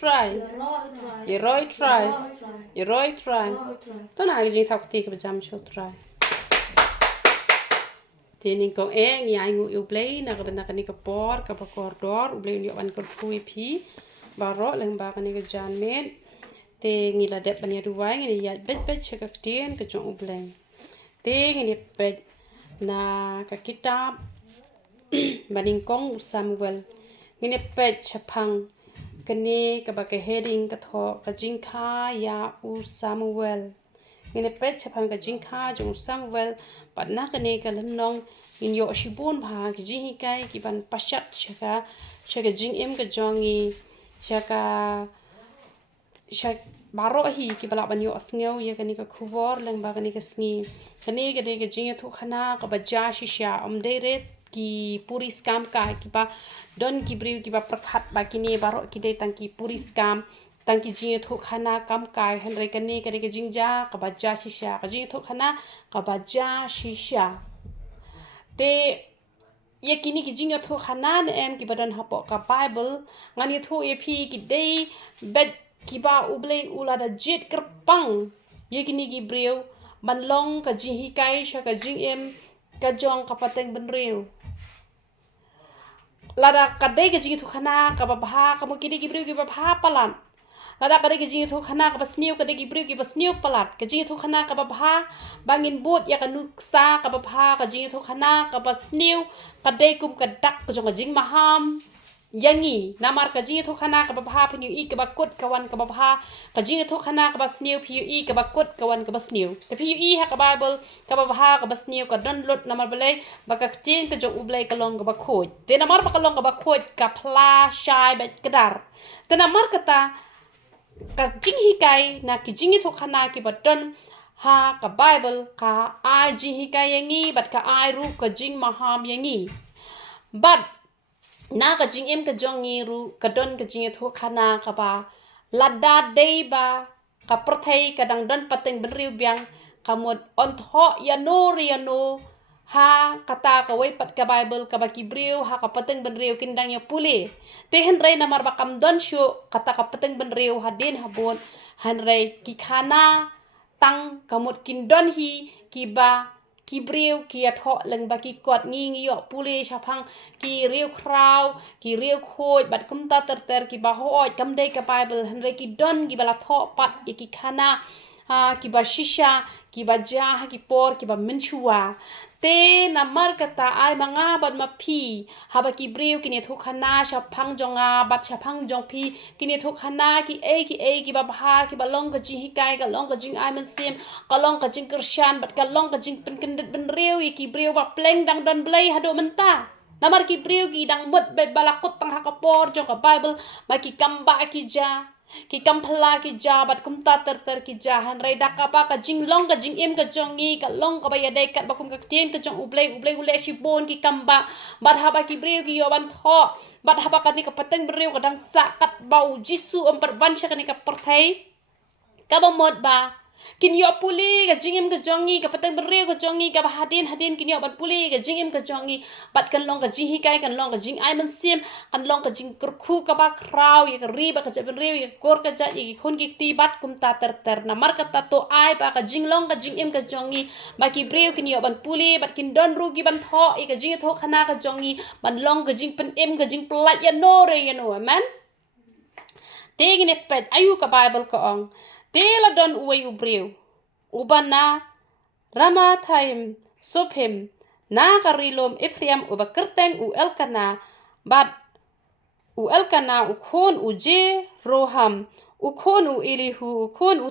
try tôi nói gì thọc thì cái jam show try thì những con nghe ai ngủ yêu play na cái bên cái này cái por cái corridor u play nhiều anh cái pui pi baro leng ba cái này cái jan med thì nghĩ là đẹp bên nhà đuôi nghĩ là bet bet check cái tiền cái chỗ u play thì nghĩ bet na cái kitab baning kong Samuel nghĩ bet chapang cái này cái heading cái thọ cái chính kha ya u Samuel nghĩ bet chapang cái chính kha trong Samuel bạn na cái này cái lần nong in yo shibun bha ki ji kai ki ban pashat chaka jing em ka jongi chaka baro hi ki bala ban yo asngeu ye kani ka khubor lang ba kani ka sngi kani ka jing thu khana ka baja shisha omde re ki puri scam ka ki ba don ki briu ki ba prakhat ba kini baro ki de tang ki puri scam tang ki jing thu khana kam kai han re kani ka jing ja ka baja shisha ka jing thu khana ka baja shisha te ye kini ki jinga thu khanan em ki badan hapo ka bible ngani thu e phi ki dei bet ki ba uble ula da jit kerpang ye kini ki breu ban long ka ji hi kai sha ka jing em ka jong ka pateng ben reu lada ka dei ka jinga thu khana ka ba bha ka mo kini ki breu ki ba bha palan lada ka dei ka jinga thu khana ka basniu ka dei ki breu ki basniu palat ka jinga thu khana ka ba bha bangin bot ya ka nuksa ka ba bha ka jinga thu khana ka basniu ka dei kum ka dak ka jong ka jing maham yangi namar ka jinga thu khana ka ba bha phiu I ka ba kut ka wan ka ba bha ka jinga thu khana ka basniu phiu I ka ba kut ka wan ka basniu te phiu I ha ka bible ka ba bha ka basniu ka don lot namar belai ba ka chen ka jong ublai ka long ka ba khoj te namar ba ka long ka ba khoj ka phla shai ba kedar te namar kata ka jing hi kai na ki jingi thu khana ki baton ha ka bible ka ai jing hi kai yangi bat ka ai ru ka jing maham yangi but na ka jing em ka jongi ru ka don ka jing thu khana ka ba ladda dei ba ka prathai ka dang don pateng ben riu byang ka mod on tho ya no ha kata ka wai pat ka bible ka ba ki briu ha ka pateng ben riu kin dang ya puli te hen rei namar ba kam don shu kata ka pateng ben riu ha den ha bon han rei ki khana tang ka mod kin don hi ki ba ki briu ki ya tho leng ba ki kot ngi yo puli chapang ki riu krau ki riu khoj bat kum ta ter ki ba hoj kam dei ka bible han rei ki don ki bala tho pat ki khana ki ba shisha ki ba ja ki por ki ba menchua te namar kata ai manga bat ma phi haba ki breu kini thu khana sha phang jonga bat sha phang jong phi kini thu khana ki ki ba bha ki ba long ka ji hi kai ka long ka jing ai man sim ka long ka jing kershan bat ka long ka jing pen kendet ben reu ki breu ba pleng dang don blai hado menta namar ki breu ki dang mot be balakut tang ha ka por jong ka bible ma ki kamba ki ja ki kampla ki jabat kumta ter ki jahan rei daka pa ka jing long ka jing em ka jongi ka long ka ba ya dei kat ba kum ka tien ka jong ublei ule shi bon ki kamba bat haba ki breu ki yoban tho bat haba ka ni ka pateng breu ka dang sa kat bau jisu emper ban sha ka ni ka perthai ka ba mod ba kin yo puli ka jing em ka jongi ka pateng breu ka jongi ka ba hadin kin yo ban puli ka jing em ka jongi bat kan long ka jing hi kai kan long ka jing ai man sim kan long ka jing kurkhu ka ba krau ye ka ri ba ka jaben reu ye kor ka ja ye khun ki ti bat kum ta ter na mar ka ta to ai ba ka jing long ka jing em ka jongi ba ki breu kin yo ban puli bat kin don ru ki ban tho ye ka jing tho khana ka jongi ban long ka jing pen em ka jing plat ya no re ya no amen te gine pet ayu ka bible ko ong te la don uwe ubreu ubana rama thaim sophem na karilom Ephraim uba kerteng u elkana bat u elkana u khon u je roham u khon u elihu u khon u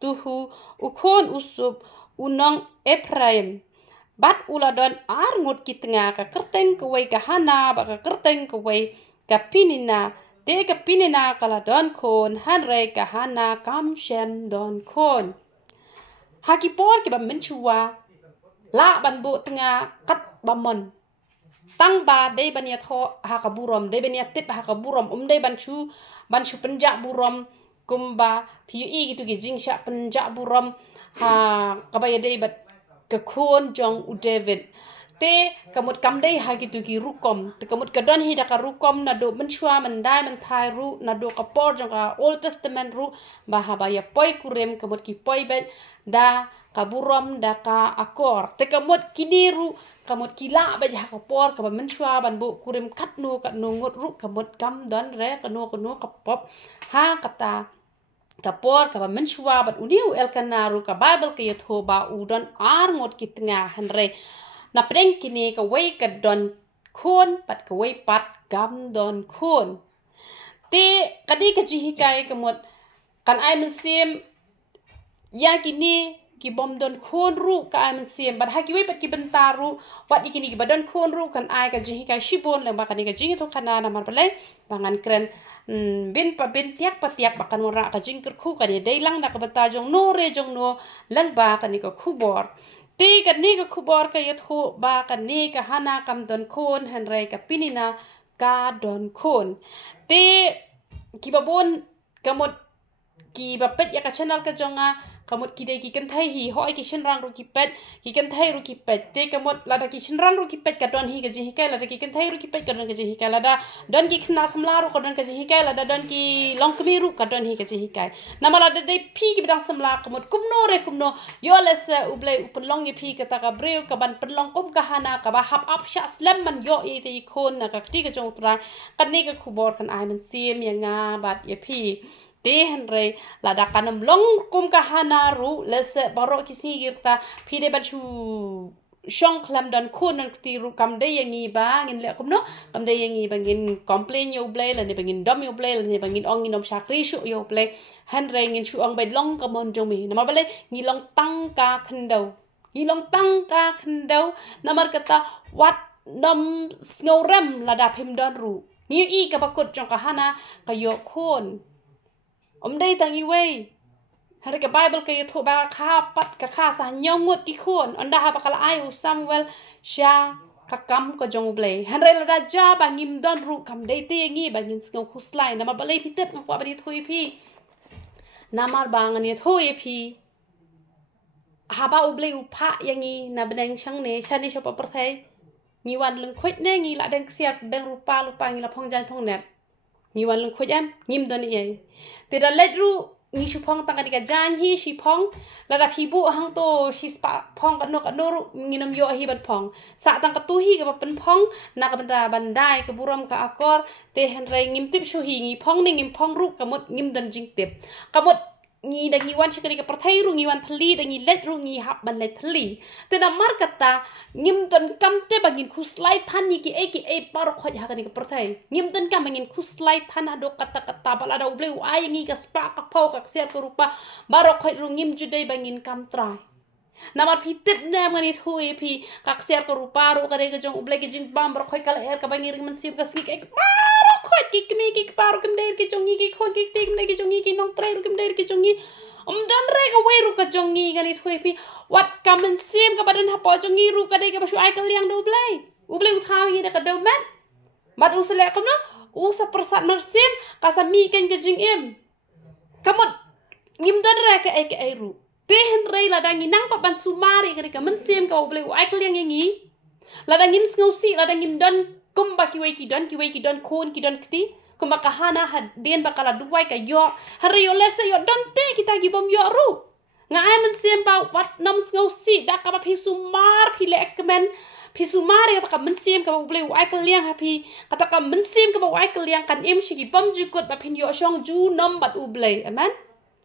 tuhu u khon u sub u nong Ephraim bat uladon ar ngut kitnga ka kerteng ka wei ka hana ba ka kerteng ka wei ka pinina te ka pinina kala don kon han rei ka hana kam shem don kon haki por ki ba menchua la ban bo tnga kat ba mon tang ba dei ban ya tho ha ka burom dei ban ya tip ha ka burom dei ban chu penja burom kumba phi I gitu ki jing sha penja burom ha ka ba ya dei bat ka kon jong u David te kamut kam dei hagi tu ki rukom te kamut kadon hi da ka rukom na do menchua mendai menthai ru na do kapor jong ka Old Testament ru bahaba ya poi kurem kamut ki poi bet da kaburom da ka akor te kamut kiniru kamut kila bet ha kapor ka menchua ban bu kurem kat nu ngut ru kamut kam don re ka nu kapop ha kata kapor ka menchua bat uniu elkanaru ka Bible ka yathoba udon ar ngot ki tengah henre na preng kini ka wei ka don khun pat ka wei pat gam don khun te kadi ka jihikai ka mot kan ai men sim ya kini ki bom don khun ru ka ai men sim bat ha ki wei pat ki bentaru wat ikini ki badon khun ru kan ai ka jihikai shibon le ba kan ka jihi to kana na mar pale bangan kren bin tiak bakan wara ka jingker khu ka dei lang na ka bata jong no re jong no lang ba kan ka khubor te kan ni ka khubor ka yatho ba kan ni ka hana kam don khon han rai ka pinina ka don khon te ki babon kamot ki bapet ya ka channel ka jonga kamot ki dei ki kan thai hi hoi ki shinrang ru ki pet ki kan thai ru ki pet te kamot lada ki shinrang ru ki pet ka don hi ka ji kai lada ki kan thai ru ki pet ka don ka ji kai lada don ki khna samla ru ka don ka ji kai lada don ki long kmi ru ka don hi ka ji kai namala da dei phi ki bidang samla kamot kumno re kumno yo les ublei upelong ye phi ka ta ka breu ka ban pelong kum ka hana ka ba hap up sha slam man yo ye te khon na ka ti ka jong tra kan ni ka khubor kan ai man sim ya nga bat ye phi te henre lada kanam long kum ka hana ru les baro kisi girta phide ban chu shong klam dan khon nan ti ru kam de yangi ba ngin le kum no kam de yangi ba ngin complain yo ble la ne ba ngin dom yo ble la ne ba ngin ong ngin om shakri shu yo ble henre ngin chu ong ba long ka mon jong mi na ma ble ngi long tang ka khandau ngi long tang ka khandau namar kata wat nam sngoram lada phim don ru ngi i ka bakut jong ka hana ka yo khon đây tang iway hari ka Bible ka yatho ba kha pat ka kha sa nyongot ki khon onda ha bakala ayu Samuel sha ka kam ka jong ble hanre la da ja ba ngim don ru kam dei te ngi ba ngin sngo khuslai na ma balai phitet ma kwa ba ni thui phi namar ba ngani thoi phi ha ba uble u pha yangi na beneng chang ne shani shopa perthai ngi wan lung khoit ne ngi la deng siat deng rupa ngi la phong jan phong nep ngi wan lung khojam ngim don ye te da let ru ngi shu phong tang ka jan hi shi phong la da phi bu hang to shi spa phong ka no ru ngi nam yo hi ban phong sa tang ka tu hi ka pen phong na ka banda bandai ka buram ka akor te hen rai ngim tip shu hi ngi phong ni ngim phong ru ka mot ngim don jing tip ka mot ngi da ngi wan chikari ka perthai ru ngi wan thli da ngi let ru ngi hap ban let thli te na mar kata ngim don kam te bangin khu slide than ni ki e par khoj ha ka ni ka perthai ngim don kam bangin khu slide than ha do kata bala da uble ai ngi ka spa ka phau ka ser ka rupa baro khoj ru ngim ju dei bangin kam trai namar phi tip ne ngani thui phi ka ser ka rupa ru ka re ka jong uble ki jing bam baro khoj kala er ka bangir man sip ka sik ek baro khoj ki kmi ki paro kim der ki jong ki khoj ki te kim ki jong ki nong trai ru kim der ki jong don re ka we ru ka jong ngani thui phi wat ka man sim ka badan ha po jong ru ka dei ka ba shu ai ka liang do uble u thau yi da ka do man mat u sele ka no u sa persat mer sim ka sa mi ken ka jing em kamot ngim don re ka ai ru te hen rei la dang nang pa ban sumari ka man sim ka uble u ai ka liang ngi la dang ngim ngau si la dang ngim don kum ba ki we ki don khon ki don kti kum ba ka hana had den ba kala duwai ka yo hari yo lese yo don te kita gi bom yo ru nga ai man sim ba wat nam ngau si da ka ba phi sumar phi le ekmen phi sumar ya ka man sim ka uble u ai ka liang ha phi kata ka man sim ka ba ai ka liang kan em shi gi bom ju kot ba phin yo shong ju nam bat uble amen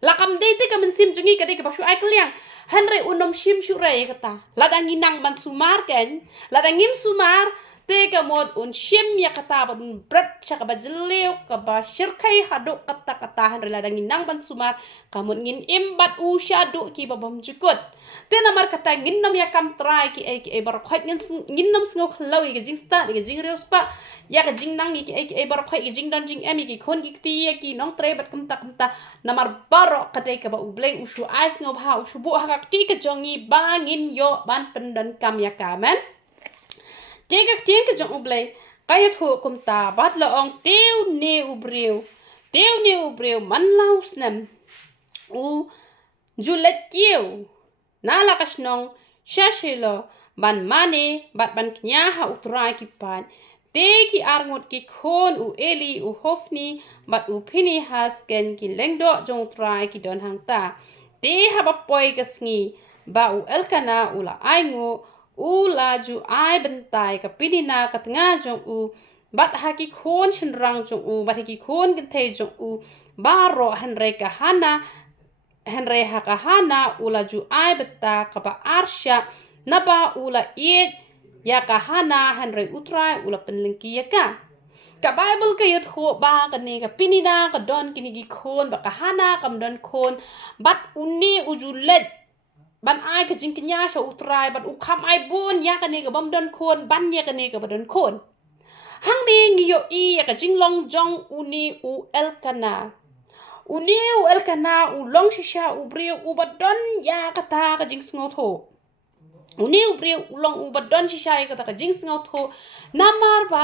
la kam dei te ka man sim jungi ka dei ka ba shu ai ka liang henre unom shim shu re kata la dang nginang man sumar ken la dang ngim sumar te ka mod un shim ya kata ba un brat cha ka ba jleu ka ba shirkai hadu kata han rela dangin nang ban sumar kamun ngin imbat u sha du ki ba bam jukut te namar kata ngin nam ya kam try ki e bar khoi ngin nam sngo khlau ki jing sta ki jing reus pa ya ka jing nang ki e bar khoi ki jing don jing emi ki khon ki ti ki nong tre bat kum ta namar baro kata ka ba u bleng u shu ais ngo ba u shu bu ha ka ti ka jongi bangin yo ban pendan kam ya ka men Jega tiang ke jong ublay kayat ho kum ta bat la ong teu ne ubreu man laus nam u julet kieu na la kasnong shashilo ban mane bat ban knyaha utrai ki pan te ki arngot ki khon u Eli u Hofni bat u Pinihas ken ki lengdo jong trai ki don hang ta te haba poi kasngi ba u Elkana ula aingo u laju ai bentai ka pinina ka tengah jong u bat haki khon chenrang jong u bat haki khon kan te jong u baro hanre ka hana henry hakahana ula ju ai beta kapa arsya naba ula iet ya kahana henry utrai ula penlengki ya ka Bible ka yut ho ba ka ne ka pinina ka don kini gi khon ba kahana kam don khon bat uni ujulet ban ai ka jing kenya sha utrai bat ukam ai bon ya ka ne ka bam don khon ban ya ka ne ka don khon hang ni ngi yo i ya ka jing long jong uni u Elkana Uniu Elkana u long shisha u brio u badon ya kata ka jing sngoto. Uniu brio u long u badon shisha ya kata ka jing sngoto. Namar ba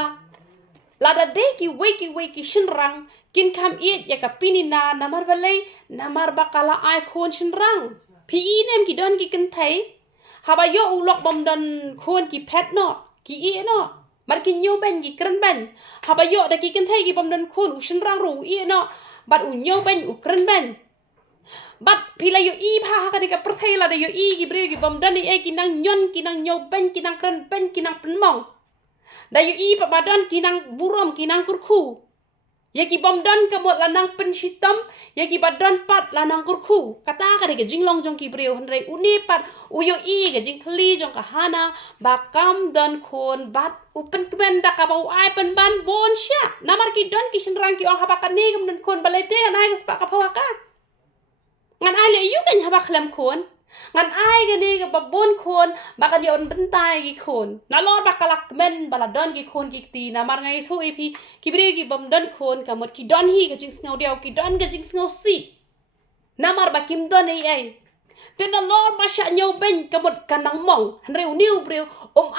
lada deki weki shinrang kin kam iet ya ka pinina namar ba lay namar ba kala ai khon shinrang. Pi inem ki don ki kentai. Haba yo u lok bom don khon ki pet no ki i no. Mar ki nyo ben ki kren ben. Haba yo da ki kentai ki bom don khon u shinrang ru i no. Bat u nyo ben u kren ben bat pila yo i pha ka dika perthai la da yo i gi bre gi bom dan e ki nang nyon ki nang nyo ben ki nang kren ben ki nang penmong da yo i pa badan ki nang burom ki nang kurku ya ki bom dan ka mot la nang pen shitam ya ki badan pat la nang kurku kata ka dika jinglong jong ki bre hanre uni pat u yo i ga jing khli jong ka hana ba kam dan khon bat upen kmen da ka ba ai pen ban bon sha namar ki don ki shinrang ki ong haba ka ne gum dan khon balete anai ga spa ka phawa ka ngan ai le yu kan haba khlam khon ngan ai ga ne ga ba bon khon ba ka dion dan tai ki khon na lor ba kalak men bala don ki khon ki ti namar ngai thu e phi ki bre ki bam don khon ka mot ki don hi ga jing snau diaw ki don ga jing snau si namar ba kim don ai Tena lor masya nyaw ben kamot kanang mong hanreu niu breu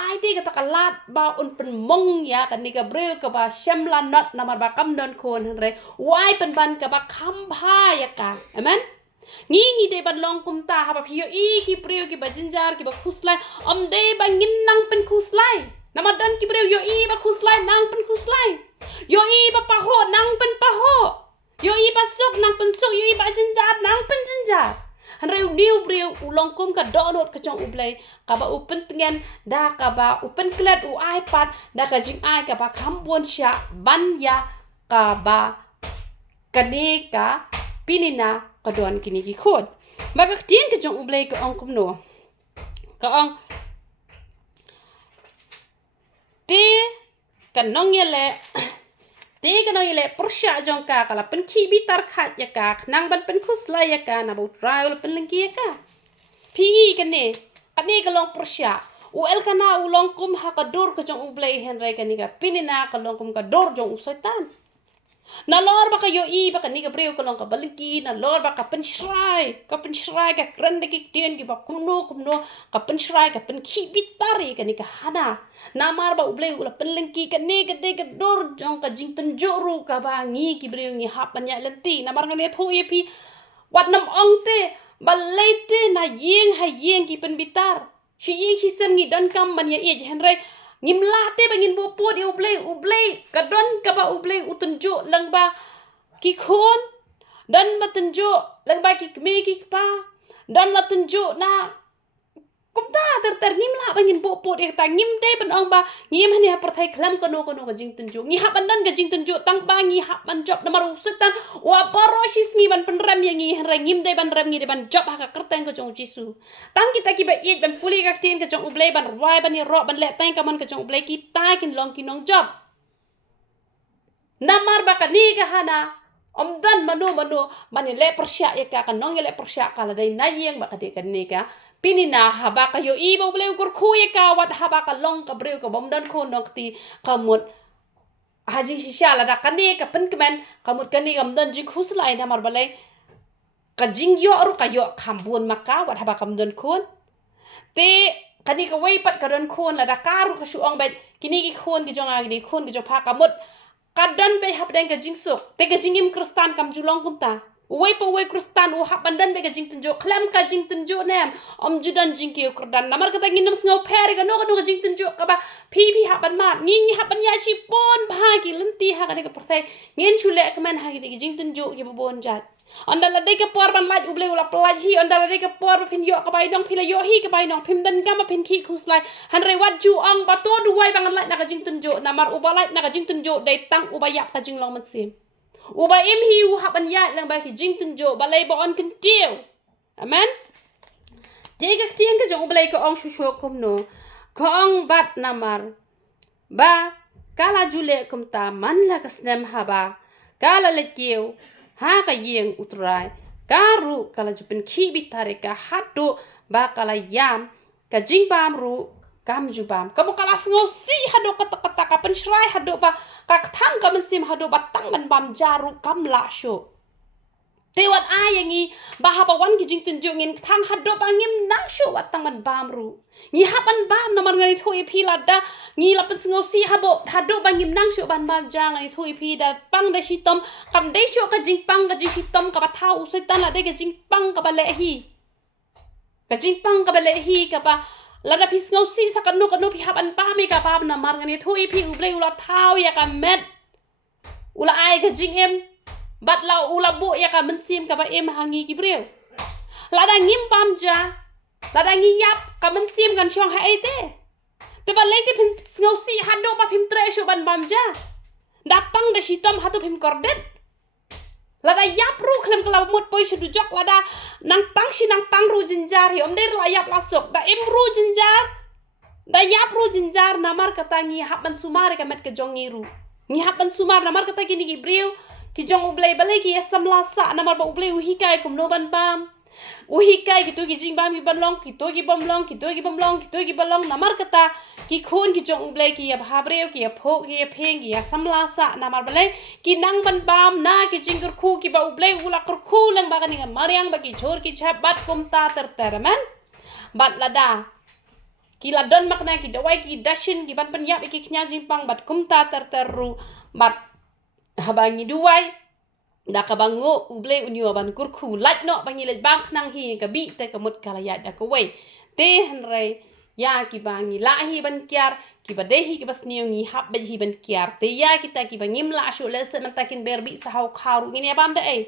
ai te kata kalat ba un pen mong ya kan ni ka breu ka ba shamla not namar ba kam don kon hanre wai pen ban ka ba kham bha ya ka amen ngi de ban long kum ta ha ba phio i ki breu ki ba jinjar ki ba khuslai de ba ngin nang pen khuslai namar don ki breu yo i ba khuslai nang pen khuslai yo i ba pa ho nang pen pa ho yo i ba suk nang pen suk yo i ba jinjar nang pen jinjar hanreu niu breu ulong kum ka donot ka chong ublay ka ba upen tengen da ka ba upen klet u iPad da ka jing ai ka ba khambon sha ban ya ka ba kane ka pinina ka don kini ki khod ba ka tien ka chong ublay ka ong kum no ka ong te ka nong yele te ka nong yele persya jong ka kala pen ki bitar khat ya ka nang ban pen khusla ya ka na bu trial pen lengki ya ka pi ka ne ka long persya u Elkana u long kum ha ka dor ka jong ublay hen rai ka ni ka pinina ka long kum ka dor jong u setan na lor ba ka yo i ba ka ni ka breu ka long ka balengki na lor ba ka pen shrai ka kren de ki tien ki ba kumno ka pen shrai ka pen ki bitari ka ni ka hana na mar ba ublay u la pen lengki ka ne ka de ka dor jong ka jing ten joru ka ba ngi ki breu ngi hap ban ya lenti na mar ngane tho ye pi wat nam ong te ba leite na yeng ki pen bitar si yeng si sem ngi dan kam man ya e hen rai ngim late bangin bo po di ublay kadon ka ba ublay utunjo lang ba ki khon dan ba tunjo lang ba ki kmie ki pa dan la tunjo na kumta ter ngim la bangin bo po di ta ngim de ban ong ba ngim hani ha perthai khlam kono ga jing tunjo ngi ha ban dan ga jing tunjo tang ba ngi ha ban job na maru setan wa baro sis ngi ban penram yang ngi han ngim de ban ram ngi de ban job ha ka kerteng ko jong jisu tang kita ki ba ye ban puli ka tin ka jong ublay ban wai ban ni ro ban le tang ka man ka jong ublay ki ta kin long ki nong job namar ba ka ni ga hana dan manu mani le persya ya ka nong le persya kala dai na yeng ba ka de kan ni ka pinina haba ka yo i ba ublay kur khu ya ka wat haba ka long ka breu ka bom dan khon nok ti kamut haji shisha la da kane ka pen kemen kamut kani kam dan jing khuslai na mar balai ka jing yo ru ka yo khambun maka wat haba kam dan khon te kani ka wei pat ka dan khon la da karu ka su ong bet kini ki khon ki jong agi khon ki jo pha kamut kadan pe hap den ka jing sok te ka jingim kristan kam julong kum ta uwe pa uwe kristan u hap bandan be ka jing tunjo klem ka jing tunjo nem om judan jing ki kurdan namar ka tangin nam sngo pere ka no ka jing tunjo ka ba pi hap ban mat ngin hap ban ya chi pon ba ki lenti ha ka ne ka perthai ngin chule ka man ha ki jing tunjo ki bon jat andala de ka por ban laj uble ula plaj hi andala de ka por phin yo ka bai dong phila yo hi ka bai nong phim dan ka ma phin ki khuslai han re wat ju ong ba to duwai bang laj na ka jing tunjo namar uba laj na ka jing tunjo dai tang uba yap ka jing long man sim uba im hi u hap an ya lang ba ki jing tunjo ba lay ba on kan tiu amen de ka tien ka jong uble ka ong shu kum no ka ong bat namar ba kala jule kum ta man la ka snem ha ba kala le kiu ha ka yeng utrai karu kala jupen ki bitare ka hatu ba kala yam ka jing bam ru kam jubam kamu kala sngo si hado kata kata ka pen shrai hado ba ka thang ka sim hado ba tang ban bam jaru kam la sho tewat ayangi ba ha ba wan ki jing tin jo ngin thang hado ba ngim nang sho wat tang ban bam ru ngi haban bam namar ngai thoi phi la da ngi la pen sngo si habo hado ba ngim nang sho ban bam jang ngai thoi phi da pang da shitom kam dei sho ka jing pang ka jing shitom ka ba thau sai tan la de ka jing pang ka ba le hi ka jing pang ka ba le hi ka ba lada pis ngau si sa kanu phi haban pa mi ka pa na mar ngani thui phi uble ula thau ya ka met ula ai ka jing em bat la ula bo ya ka men sim ka ba em hangi ki breu lada ngim pam ja lada ngi yap ka men sim kan chong ha ai te ba le ti phin ngau si hado pa phim tre sho ban bam ja da pang da hitom hatu phim kordet lada yap ru klem kala mut poi shu jok lada nang pang ru jinjar hi om der la yap la sok da em ru jinjar da yap ru jinjar namar kata ngi haban sumar ka met ka jongi ru ngi haban sumar namar kata ki ni breu ki jong ublei balai ki samla sa namar ba ublei u hikai kum no ban bam u hikai ki tu ki jing bam ki ban long ki to ki bam long ki to ki bam long ki to ki balong namar kata ki khun ki jong ublei ki ya bhabreu ki ya pho ki ya pheng ki ya samla sa namar balai ki nang ban bam na ki jingkur khu ki ba ublei ula kur khu lang ba kaninga mariang ba ki chor ki chap bat kum ta ter man bat lada ki ladon makna ki dawai ki dashin ki ban pan yap ki khnya jing pang bat kum ta ter ru bat habangi duwai da ka bango uble unyo ban kur khu laj no bangi laj bang knang hi ka bi te ka mut kala ya da ka wei te han rai ya ki bangi la hi ban kyar ki ba de hi ki bas niyo ngi hap ba hi ban kyar te ya kita ki bangim la shu le se man takin berbi sa hau kharu ngin ya bam da e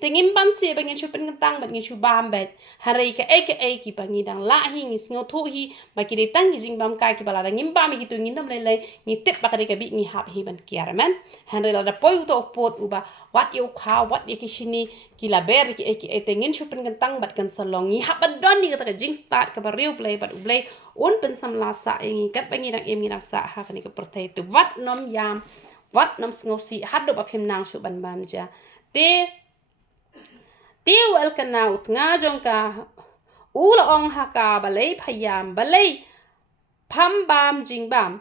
te ngim ban se bangin shu pen tang ban ngin shu bam bet harai ka ki bangi dang la hi ngi sngo thu hi ba ki de tang gi jing bam ka ki bala da ngim bam ki tu ngin dam le ngi tep ba ka de ka bi ngi hap hi ban kyar man han la da poi to pot uba wat yo kha wat ye ki shini ki la ber ki te ngin shu pen tang bat kan salong ngi hap ban don ni ka ta jing start ka ba riu play bat ublei un pen sam la sa ngi kat bangi dang em ngi dang sa ha ka ni ka perthai tu wat nom yam wat nom sngo si hat do ba phim nang shu ban bam ja te wel kana ut nga jong ka ula ong ha ka balai phayam balai pham bam jing bam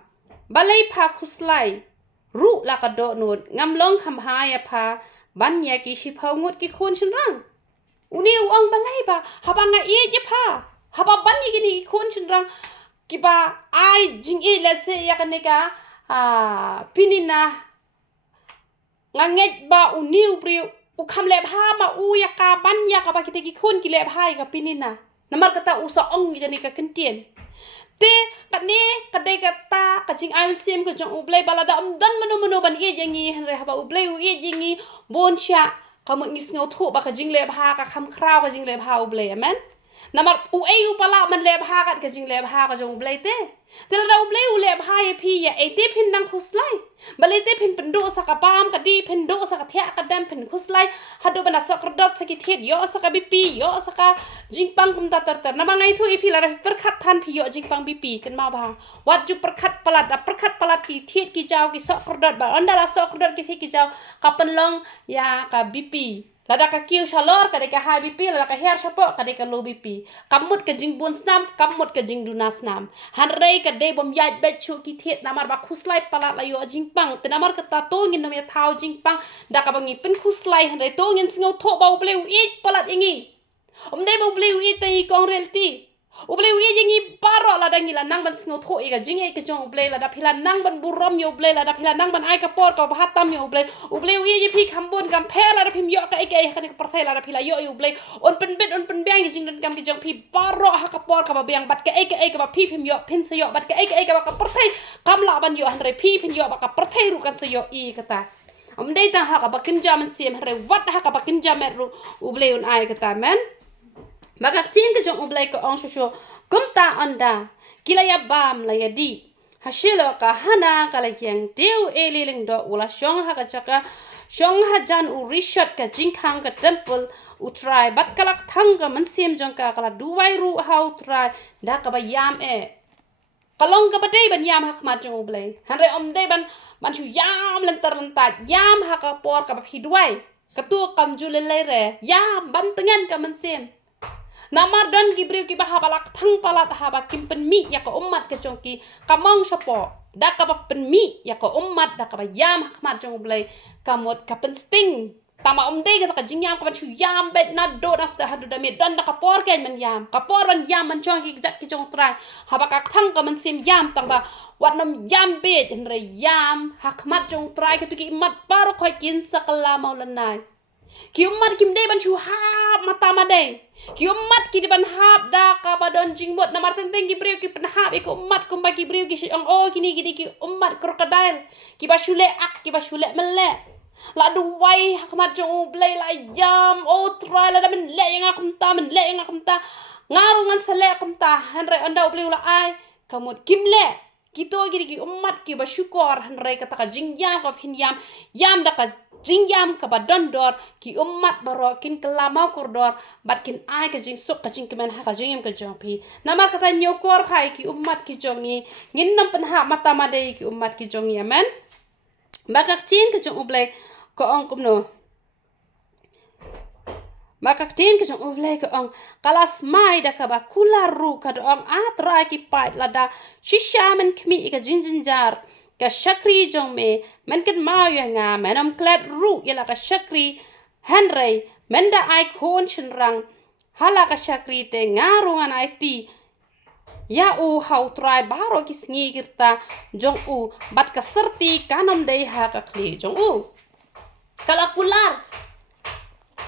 balai pha khuslai ru la ka do nut ngam long kham ha ya pha ban ya ki shi phau ngut ki khun chin rang uni ong balai ba haba nga ye je pha haba ban ni ki khun chin rang ki ba ai jing e la se ya ka ne ka pinina nga nget ba uni priu u kham le bha ma u ya ka ban ya ka ba ki te ki khun ki le bha ka pinina namar kata u sa ong ni ka kentien te ka ne ka de ka ta ka jing ai sim ka jong u blai bala da dan manu ban ye jangi han re ha ba u blai u ye jingi bon sha ka mo ngis ngau thu ba ka jing le bha ka kham khrao ka jing le bha u blai amen namar u ei u pala man le bha ka jing le bha ka jong blai te la da u blai u le bha ye phi ya e te phin nang khuslai balai te phin pendo sa ka pam ka di pendo sa ka thya ka dam phin khuslai hado bana sa krdot sa ki thet yo sa ka bipi yo sa ka jingpang kum ta tar na bangai thu ipi la perkhat than phi yo jingpang bipi kan ma ba wat ju perkhat palat ki thet ki jaw ki sa krdot ba andala sa krdot ki thet ki jaw ka panlong ya ka bipi lada ka kiu shalor ka de ka high bp lada ka hair shapo ka de ka low bp kamut ka jing bun snam kamut ka jing duna snam han rei ka de bom yaj bet chu ki thet namar ba khuslai palat la yo jing pang te namar ka ta to ngin no ya thau jing pang da ka bangi pen khuslai han rei to ngin singo tho ba bleu e palat ingi om de ba bleu e te hi kong rel ti uble wi jingi paro la dangi la nang ban sngo tho ega jingi ke jong uble la da phila nang ban buram yo uble la da phila nang ban ai ka por ka hatam yo uble wi ji phi khambon gam phela da phim yo ka eke khani ka parthela da phila yo uble on pen bit on pen bang jing dan gam ke jong phi paro ha ka por ka ba bang bat ka eke ba phi phim yo phin se yo bat ka eke ba ka parthai kam la ban yo han re phi phin yo ba ka parthai ru kan se yo I kata dei ta ha ka ba kin jam sim re wat ha ka ba kin jam ru uble un ai kata men maka chin ke jong ublai ko ong shosho kumta anda kilaya bam la yadi hashilo ka hana kala yang deu eliling do ula shong ha ka chaka shong ha jan u rishot ka jingkhang ka temple u try bat kalak thang ka mansim jong ka kala duwai ru how try da ka ba yam kalong ka ba dei ban yam ha khmat jong ublai hanre dei ban chu yam lentar yam ha ka por ka ba phiduai ka tu kam ju le re yam ban tengan ka mansim namar don gibriu ki baha balak thang palat ha ba kim pen mi ya ko ummat ke jongki kamong sapo da ka ba pen mi ya ko ummat da ka ba yam khmat jong blai kamot ka pen sting tama dei ka jingyam ka ban chu yam bet na do nas da hadu da me don da ka por ken man yam ka por ban yam man jong ki jat ki jong trai ha ba ka thang ka man sim yam tang ba wat nam yam bet hen re yam hakmat jong trai ka tu ki mat par khoi kin sakala maulanai ki umat kim dei ban chu hap mata madai ki umat ki ban hap da ka ba don jingbot na marten teng ki breu ki pen hap ki umat kum ba ki breu ki ong kini gidi ki umat crocodile ki ba shule ak ki ba shule mele la du wai hakmat jong blai la yam try la da men le yang akum ta ngaru ngan sele akum ta hanre onda bleu la ai kamot kim le kito gidi ki umat ki ba syukur hanre kata ka jingyam ka phin yam da ka jingyam ka ba dondor ki umat baro kin kelama kordor bat kin ai ka jing sok ka jing kemen ha ka jingem ka jong pi namar kata nyokor phai ki umat ki jongi ngin nam pen ha mata made ki umat ki jongi amen bakak chin ka jong ublai ko ong kumno bakak chin ka jong ublai ko ong kalas mai da ka ba kularu ka ong atra ki pait lada shisha men kmi ka jinjar ka shakri jong me men kan ma ya nga menam klet ru yala ka shakri henry menda ai khon chin rang hala ka shakri te ngaru ngan ai ti ya u how try baro ki sngi girta jong u bat ka serti kanam dei ha ka kli jong u kala kular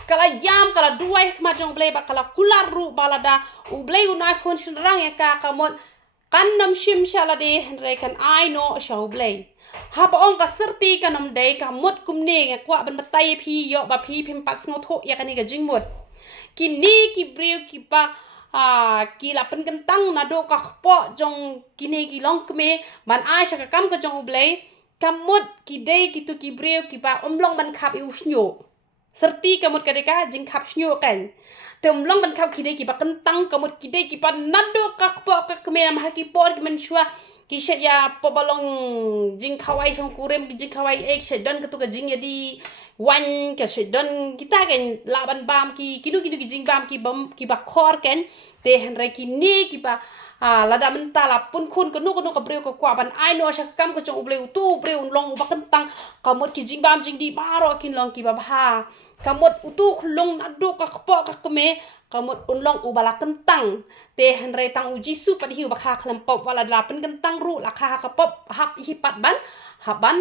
kala jam kala duai ma jong blai ba kala kular ru balada u blai u na khon chin rang ya ka kamot kanam shim shala de henry kan I know shau blay ha ba ong ka serti kanam dei ka mot kumne nga kwa ban batai phi yo ba phi phim pat ngo tho ya kani ga jingmot kini ki breu ki pa ki la pen kentang na do ka po jong kini ki long kme ban ai sha ka kam ka jong blay kamot ki dei ki tu ki breu ki pa omlong ban khap u snyo serti kamut kadeka jing khap snyo kan temlong ban khap kidei ki ba kentang kamut kidei ki pa nado ka po ka kme nam ha ki por ki men shwa ki sha ya po balong jing khawai song kurem ki jing khawai ek sha don ka tu ka jing yadi wan ka sha don kita kan laban bam ki kinu ki jing bam ki bam ki ba khor ken te han re ki ni ki pa lada mentala pun khun ka nu ka breu ka kwa ban ai no sha kam ka chong bleu tu breu long ba kentang kamut ki jing bam jing di baro kin long ki ba ha kamut utu khulong nado ka po ka kme kamut unlong ubala kentang te hanre tang uji su pat hiu bakha khlam pop wala lapen kentang ru la kha ka pop hap hi pat ban haban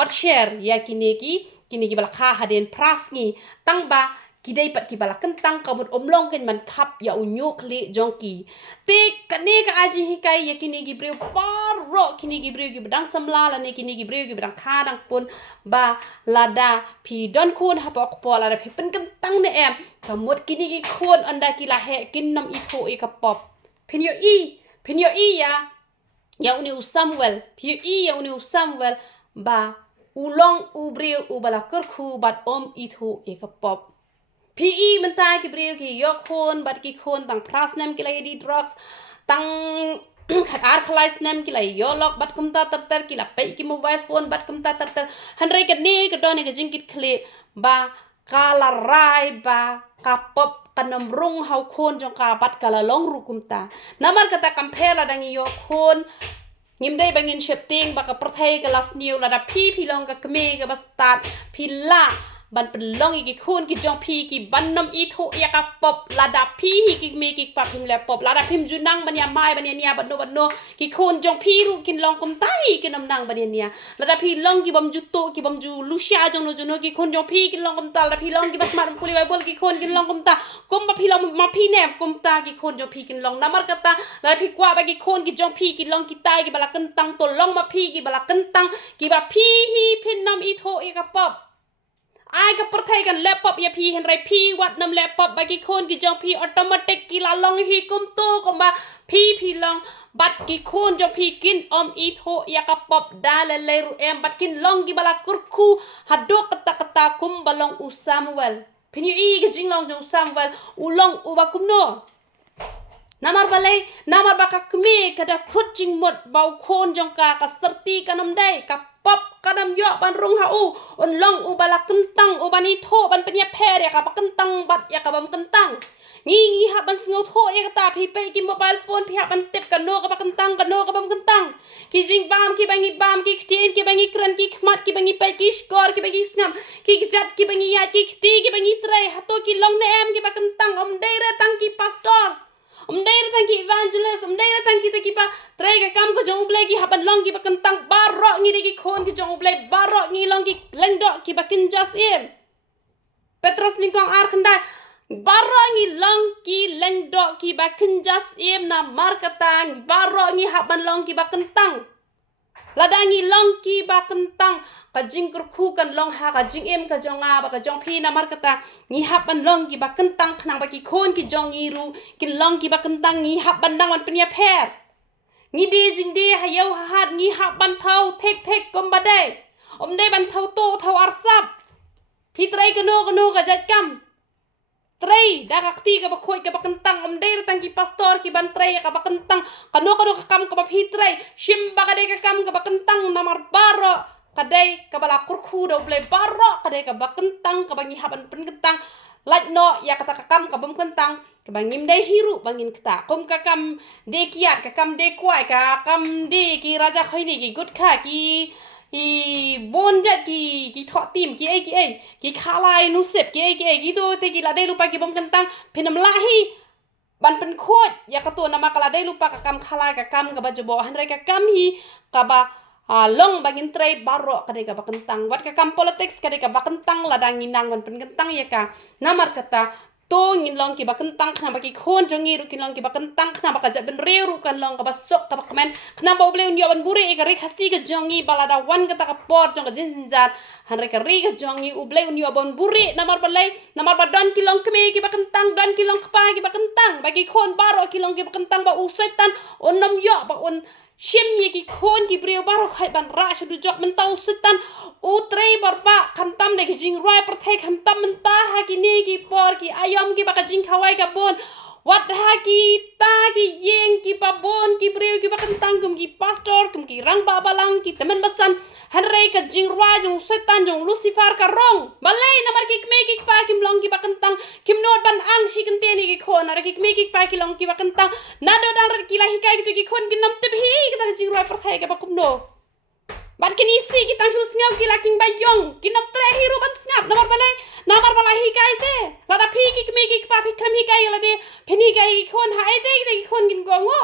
ot share ya kini ki bala kha haden prasngi tang ba kidai pat ki bala kentang kamut omlong ken man khap ya unyu khle jongki te kane ka aji hi kai ya kini gi breu paro kini gi breu gi badang samla la ne kini gi breu gi badang kha dang pun ba lada phi don khun ha pok po la phi pen kentang ne em kamut kini gi khun anda ki la he kin nam I tho e ka pop phin yo I ya uni Samuel phi I ya uni Samuel ba ulong u breu u bala kurkhu bat I tho e ka pop PE mentai ki breu ki yok khon bat ki khon tang pras nem ki lai di drugs tang khat ar khlais nem ki lai yo lok bat kum ta tar ki la pe ki mobile phone bat kum ta tar hanre ka ne ka don ka jingkit khle ba kala rai ba ka pop kanam rung hau khon jong ka bat kala long ru kum ta namar kata compare la dang yo khon ngim dei bangin shifting ba ka prathai ka las new la da phi long ka kme ka ba start phi la ban pelong ki khun ki jong phi ki ban nom I tho ya ka pop lada phi hi ki me ki pa phim le pop lada phim junang ban ya mai ban ya nia ban no ki khun jong phi ru kin long kum tai ki nom nang ban ya nia lada phi long ki bam ju to ki bam ju lucia jong no juno ki khun jong phi ki long kum ta lada phi long ki bas mar puli bai bol ki khun kin long kum ta kum ba phi long ma phi ne kum ta ki khun jong phi kin long namar kata lada phi kwa ba ki khun ki jong phi ki long ki tai ki bala kentang to long ma phi ki bala kentang ki ba phi hi phin nom I tho ya ka pop ai ka perthai kan laptop ya phi hen rai phi wat nam laptop ba ki khon ki jong phi automatic ki la long hi kum to kom ba phi long bat ki khon jong phi kin I tho ya ka pop dal le ru em bat kin long ki bala kurku hadok kata kum balong u Samuel phin I ki jing long jong Samuel u long u ba kum no namar balai namar ba ka kme kada khut jing mot bau khon jong ka serti kanam dai ka pop kadam yo ban rung ha u on long u bala kentang u bani tho ban penya pher ya ka ba kentang bat ya ka bam kentang ngi ha ban singo tho ya ka ta phi pe ki mobile phone phi ha ban tep ka no ka ba kentang bam kentang ki jing bam ki bangi bam ki ktien ki bangi kran ki khmat ki bangi pe ki skor ki bangi snam ki jat ki bangi ya ki kti ki bangi tre ha to ki long ne em ki ba kentang om dei re tang ki pastor dei tang ki evangelist dei tang ki ta ki pa trai ka kam ko jong blai ki haban long ki ba kentang baro ngi de ki khon ki jong blai baro ngi long ki lengdo ki ba kin jas em Petros lingkong ar khanda baro ngi long ki lengdo ki ba kin jas em na mar katang baro ngi haban long ki ba kentang ladangi long ki ba kentang ka jing kur khu kan long ha ka jing em ka jong a ba ka jong phi na mar kata ngi haban long ki ba kentang khnang ba ki khon ki jong I ru ki long ki ba kentang ngi haban dang wan penya pher ngi de jing de ha yau ha hat ngi haban thau thek kom ba dai dei ban thau to thau ar sap phi trai ka no ka jat kam trai da ka ti ka ba khoi ka ba kentang dei tang ki pastor ki ban trai ka ba kentang ka no ka kam ka ba phi trai shim ba ka de ka kam ka ba kentang namar baro kadai ka bala kurku do blai baro kadai ka ba kentang ka ba ngi haban pen kentang laj no ya kata ka kam ka bam kentang ka ba ngim dai hiru bangin kata kom ka kam de kiat ka kam de kwai ka kam de ki raja khoi ni ki gut kha ki bonjat ki tho tim ki ai ki khalai nu sep ki to te ki la dei lupa ki bom kentang phinam lahi ban pen khot ya ka to nama kala dei lupa ka kam khalai ka kam ka ba jobo han rai ka kam hi ka ba long bangin trai baro ka dei ka ba kentang wat ka kam politics ka dei ka ba kentang ladang nginang ban pen kentang ya ka namar kata to ngin long ki ba kentang khna ba ki khon jongi ru ki long ki ba kentang khna ba ka ja ben re ru kan long ka ba sok ka ba kmen khna ba ble un yo ban buri e ka ri khasi ka jongi balada wan ka ta ka por jong ka jin jar han re ka ri ka jongi u ble un yo ban buri namar ba lai namar ba don ki long kme ki ba kentang don ki long kpa ki ba kentang ba ki khon baro ki long ki ba kentang ba u setan on nam yo ba on shim ye ki khon ki brio baro khai ban ra shu du jok men tau setan utrei barba khantam de jing roi per thai khantam menta ha ki ni ki por ki ayom ki ba ka jing khawai ka bon wat ha ki ta ki yeng ki pa bon ki breu ki ba kentang kum ki pastor kum ki rang ba balang ki temen basan hanrei ka jing roi jong setan jong lucifer ka rong balai namar ki kme ki pa kim long ki ba kentang kim not ban ang shi kan te ni ki khon ara ki kme ki pa ki long ki ba kentang nado dang ra ki la hi kai ki khon ki nam te bhi ki ta jing roi per thai ka ba kum no bat kini si kita shus ngau ki laking bayong kinap tre hiru ban ngap namar balai hi kai te lada phi ki kme ki pa phi kram hi kai la de pheni kai ki khon ha ai te ki khon gin go ngo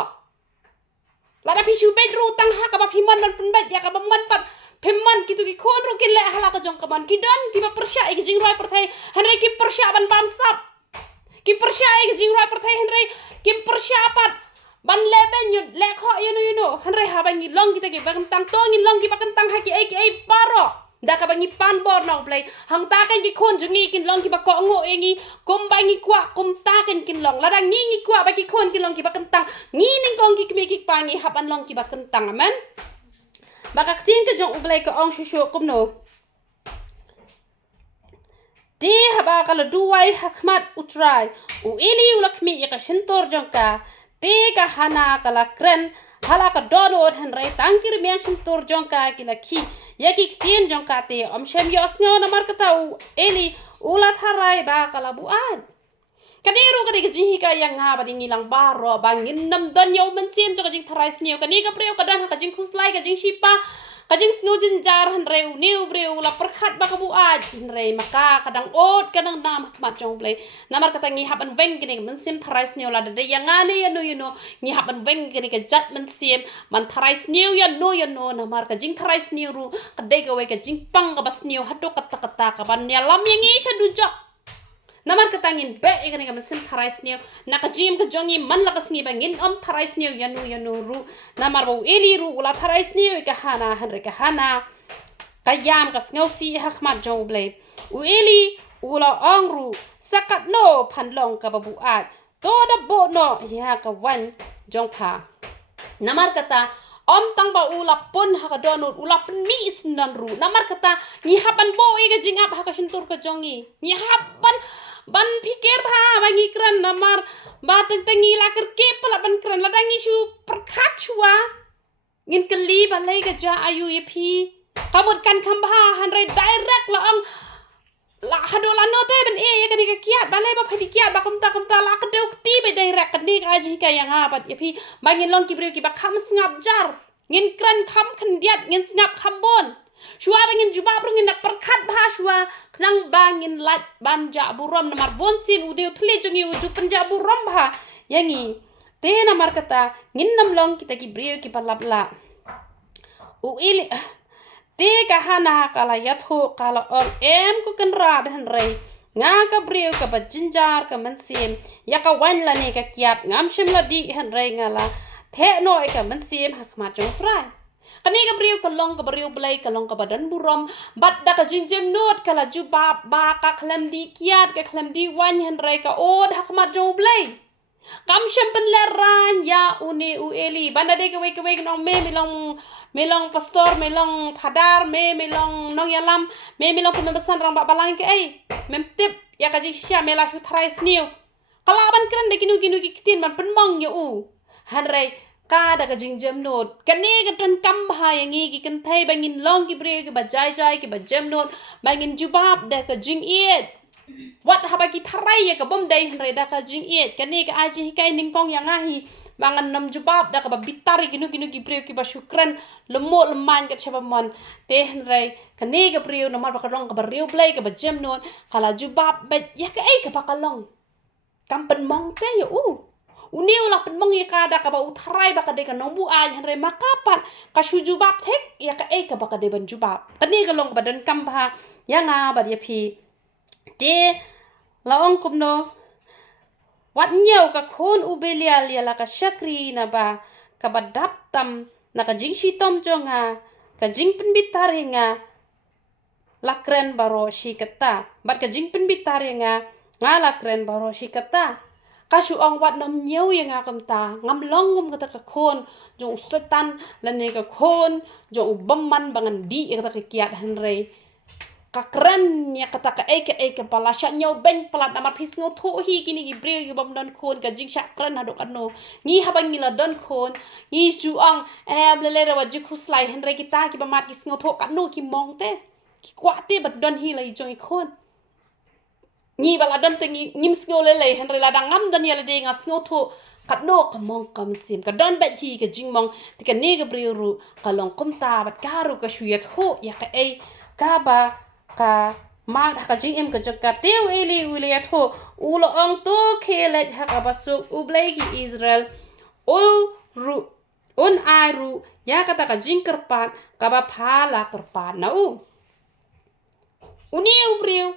lada phi chu pe ru tang ha ka ba phi man ban pun ba ya ka ba man pat phemman ki tu ki khon ru ki le hala ka jong ka ban ki dan ki ba persya ki jing roi per thai hanre ki persya ban bam sap ki persya ki jing roi per thai hanre ki persya pat ban leben yun le kho you know hanre ha ban long kita ki ba kentang to ngin long ki ba kentang ha ki ai paro da ka ba ngi pan bor no play hang ta kan ki khon jungi kin long ki ba ko ngo engi kom ba ngi kwa kom ta kan kin long la da ngi kwa ba ki khon kin long ki ba kentang ngi ning kong ki kme ki pa ngi ha ban long ki ba kentang amen ba ka tin ka jong play ka ong shu kom no de ha ba ka la duwai hakmat utrai u ili u lakmi ya ka shintor jong ka te ka hana kala kren hala ka donod han rai tangkir miang shim tur jong ka kila khi yaki tien jong ka te om shem yo sngo na mar kata u eli ula tharai ba kala bu ad kaniru ka de ji ka yang ha ba ding ilang baro bangin nam don yo men sim jong ka jing tharai sneo ka ni ka preo ka dan ka jing khuslai ka jing shipa กะจิงสงูจินจารหันเร็วนิวเร็วละประคัดบากบูอาหันเรมากากระดังโอดกระดังนามขมัดจงเลยน้ำมันกระตังงี้ฮับมันเว้งกันเองมันเสียมทรายสเนียวละเดี๋ยวยังไงเนี่ยยันงี้ฮับมันเว้งกันเองกะจัดมันเสียมมันทรายสเนียวยันโนน้ำมันกะจิงทรายสเนียวรู้กะเด็กเอาไว้กะจิงปังกะบัสเนียวฮัดโดกะตะกะบันเนี่ยลำยังงี้ฉันดูจ๊อกnamar katangin be ikani ka masim tharais niyo nakajim ka jongi man lakas ni bangin tharais niyo yanu ru namar bo eli ru ula tharais niyo ka hana hanre ka hana kayam ka sngosi hakmat jong ble u eli ula ong ru sakat no phanlong ka babu at to da bo no ya ka wan jong pha namar kata tang ba ula pon ha ka donut ula pen mi isnan ru namar kata ni haban bo ega jingap ha ka shintur ka jongi ni haban ban pikir bha bangi kran namar ba tengi la ker ke pala ban kran la dangi shu perkhat chua ngin keli balai ka ja ayu ye phi kamut kan kham bha hanrai direct la ang la hadola no te ben e ka ni ka kiat balai ba phadi kiat ba kamta la ka deu ti be direct ka ni ka ji ka yang ha bat ye phi bangin long ki breu ki ba kham ngap jar ngin kran kham khandiat ngin ngap kham bon shua bangin juba brungin na perkhat bha shua nang bangin lat banja buram namar bonsin ude uthle jongi uju panja buram bha yangi te namar kata ngin nam long kita ki brio ki palapla u ili te ka hana kala yatho kala em ku kan ra han rei nga ka brio ka bajinjar ka mansim ya ka wan la ne ka kiat ngam shim la di han rei ngala the no ka mansim hakma jong trai kani ka brio ka long ka brio blai ka long ka badan buram bat da ka jinjem not kala juba ba ka khlem di kiat ka khlem di wan han rai ka od hakmat jong blai kam shempen le ran ya uni u eli banda de ka we nong me long pastor me long phadar me long nong yalam me long pemebesan rang ba balang ke mem tip ya ka ji sha me la shu thrai sniu kala ban kran de kinu ki kitin man pen mong ya u han rai ka da ka jingjam not kani ka tan kam bha yangi ki kan thai bangin long ki bre ki ba jai ki ba jam not bangin jubab da ka jing iet wat haba ki tharai ya ka bom dai hanre da ka jing iet kani ka aji kai ning kong yang ahi bangan nam jubab da ka ba bitari kinu ki bre ki ba shukran lemo leman ka chaba mon te hanre kani ka bre no mar ba ka long ka ba riu play ka ba jam not kala jubab ba ya ka ka ba ka long kam pen mong te ya uniu la pen mong ka da ka ba utharai ba ka de ka nong bu a hanre makapat ka shuju bab thek ya ka ka ba ka de ban jubab kani ka long ba dan kam ba ya nga ba ya phi de la ong kum no wat nyau ka khun ubelia lia la ka shakri na ba ka ba dap tam na ka jing shi tom jonga ka jing pen bitaringa la kren baro shi kata bat ka jing pen bitaringa nga la kren baro shi kata kasu ong wat nam nyau yang ngam ta ngam long ngum kata ka khon jong setan lane ka khon jong bamman bangan di kata ka kiat hanre ka kren ya kata ka ka pala sha nyau beng pala namar phis ngo tho hi kini gi bre gi bam don khon ka jing sha kren hadok ano ngi habang ngila don khon ngi ju ang le ra ji khuslai hanre kita ki bamat ki ngo tho ka no ki mong te ki kwa te bat don hi lai jong khon ngi bala dan tengi ngim sngo le hanre la dangam dan ya le de nga sngo tho kat no ka mong kam sim ka don ba hi ka jing mong ti ka ne ga ru ka long kum ta bat ka ru ka shuyat ho ya ka ka ba ka ma ka jing em ka jok ka te eli wilayat ho ulo ong to khele ha ka basuk ublai ki Israel un ai ru ya kata ka jing kerpan ka ba phala kerpan na uni ubriu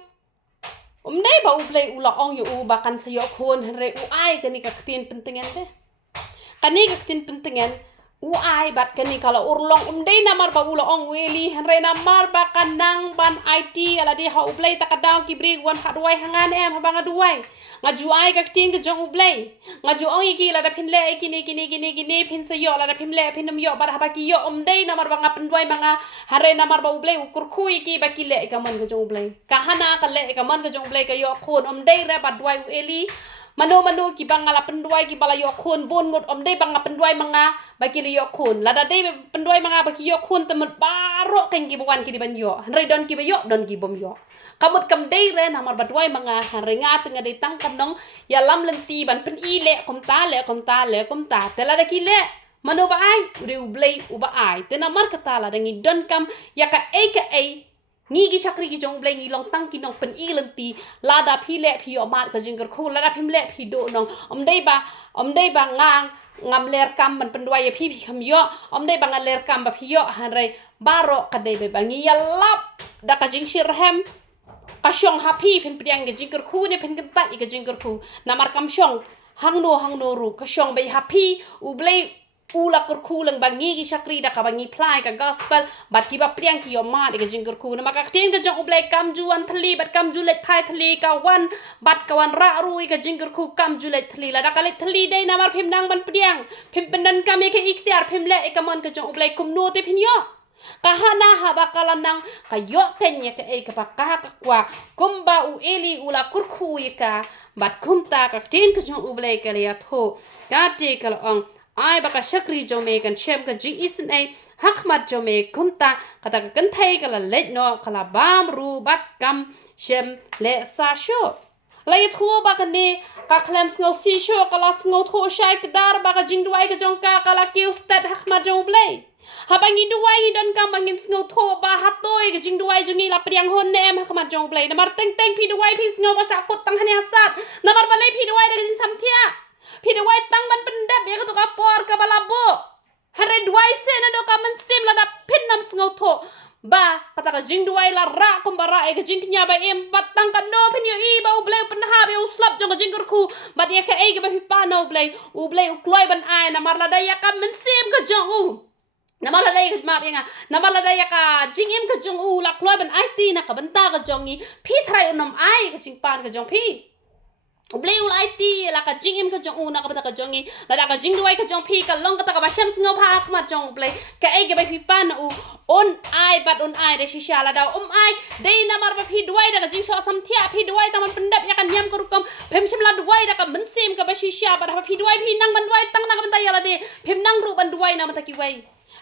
dai ba ublai ula ong yu bakan sayo khon hanre ai kani ka tin pentingan te kani ka tin pentingan ai bat kani kala urlong dai namar ba ula ong weli hanre namar ba kanang ban IT ala di ha ublai takadaw ki brig wan hadwai hangan em habanga duai ngaju ai ka tin ka jong ublai ngaju ong iki la da pinle kini pin sayo la da pinle pinam yo ba ha ki yo dai namar ba ngapen duai manga hare namar ba ublai ukur kui ki ba ki le ka man ka jong ublai ka hana ka le ka man ka jong ublai ka yo khon dai ra ba duai eli mano ki bangala penduai ki bala yo khun bon ngot dei banga penduai manga baki le yo khun lada dei penduai manga baki yo khun temet baro keng ki bukan ki di ban yo hanre don ki yo don ki bom yo kamut kam dei re namar baduai manga hanre nga tenga dei tang kanong ya lam lenti ban pen i le kom ta te lada ki le mano ba ai uriu blei uba ai tena mar katala dangi don kam yaka ngi gi chakri gi jong blei ngi long tang ki nong pen i lenti lada phi le phi o mat ka jingger khu lada phim le phi do nong om dei ba ngang ngam ler kam man pendwai phi kham yo om dei ba ngaler kam ba phi yo han rei baro ka dei be bangi yalap da ka jing shirhem ka shong happy pen priang ge jingger khu ne pen kan ta i ge jingger khu namar kam shong hang no ru ka shong be happy u blei ula kurku lang bangi gi chakri da ka bangi plai ka gospel bat ki ba priang ki yo ma de jing kurku na maka tin ka jong ublai kam juan thli bat kam ju let phai thli ka wan bat ka wan ra rui ka jing kurku kam ju let thli la da ka let thli dei na mar phim nang ban priang phim penan ka me ke ikhtiar phim le ka mon ka jong ublai kum no te phin yo kahana haba kalanang kayo kenya ka ka pa ka kwa kumba u eli ula kurku ka bat kumta ka tin ka jong ublai ka le tho ka te ka ong ai baka shakri jome kan shem ka jing isin ai hakmat jome kumta kata ka kan thai kala let no kala bam ru bat kam shem le sa sho la yet ho baka ne ka klam sngo si sho kala sngo tho shai kadar baka jing duai ka jong ka kala kiu stat hakmat jong blai habangi duai don kam bangin sngo tho ba hatoi ka jing duai jungi la priang hon ne em hakmat jong blai namar teng pi duai pi sngo ba sa kot tang hanya sat namar balai pi duai da jing samthia Pida wai tang man pendap ya ka por ka balabo. Hare duai se na do ka man sim la da pinnam sngo tho. Ba kata ka jing duai la ra kumbara e ka jing nya ba em patang ka no pin yo i ba u blai pen ha be u slap jong ka jing ku ba dia ka e ka ba pi pa no blai u kloi ban ai na mar la da ya ka man sim ka jong u. Na mar la da ya ma nga na mar la da ya ka jing em ka jong u la kloi ban ai ti na ka ban ta ka jong i pi thrai unom ai ka jing pan ka jong pi. Ublay ulai ti la ka jing im ka jong una ka bata ka jongi la da ka jing duai ka jong pi ka long ka ta ka ba sham singo pha ka ma jong ublay ka ai ga ba pi pan u on ai bat on ai de shisha la da ai dei na mar ba pi duai da ka jing sho sam thia pi duai ta man pendap ya kan nyam ka rukom phem shim la duai da ka ban sim ka ba shisha ba da pi duai pi nang ban duai tang na ka ban ta ya la de phem nang ru ban duai na ma ta ki wai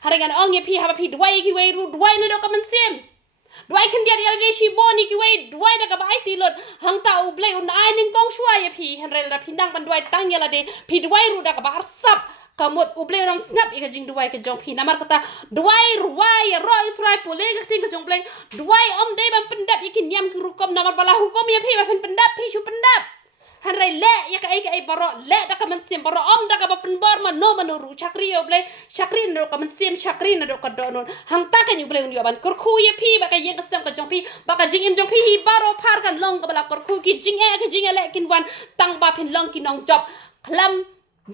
harengan ong ye pi ha ba pi duai ki wai ru duai na do ka man sim Dwai kan dia dia shi boni ki wei dwai da ka bai ti lot hang ta u blai un ai ning kong shua ye phi han rel da phindang ban dwai tang ya la de phi dwai ru da ka bar sap kamot u blai ram snap i ka jing dwai ka jong phi namar kata dwai ruai roi trai pole ka ting ka jong blai dwai om dei ban pendap i kin yam ki rukom namar bala hukom ye phi ba pen pendap phi shu pendap han rei le ya ka ai baro le da ka man sim baro om da ka ba pen bar ma no manuru chakri yo blai chakri no ka man sim chakri na do ka do non hang ta kan yu blai un yo ban kor khu ye phi ba ka yen ka sam ka jong phi ba ka jing im jong phi hi baro phar kan long ka bala kor khu ki jing e le kin wan tang ba phin long ki nong job khlam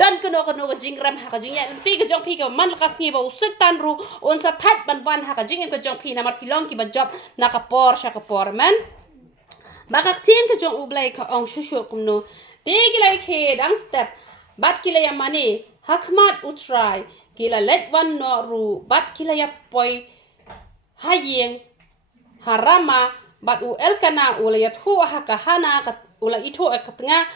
dan ka no ka jing ram ha ka jing ya ti ka jong phi ka man ka singi ba usuk tan ru on sa that ban wan ha ka jing ka jong phi na mar phi long ki ba job na ka por sha ka por man Baka tin ka jong ublay ka ong shushu kumno. Tigilay ke dang step. Bat kilaya mani. Hakmat utray. Kila let one no ru. Bat kilaya poy. Hayeng. Harama. Bat u elkana ulayat hu haka hana. Ula ito katnga.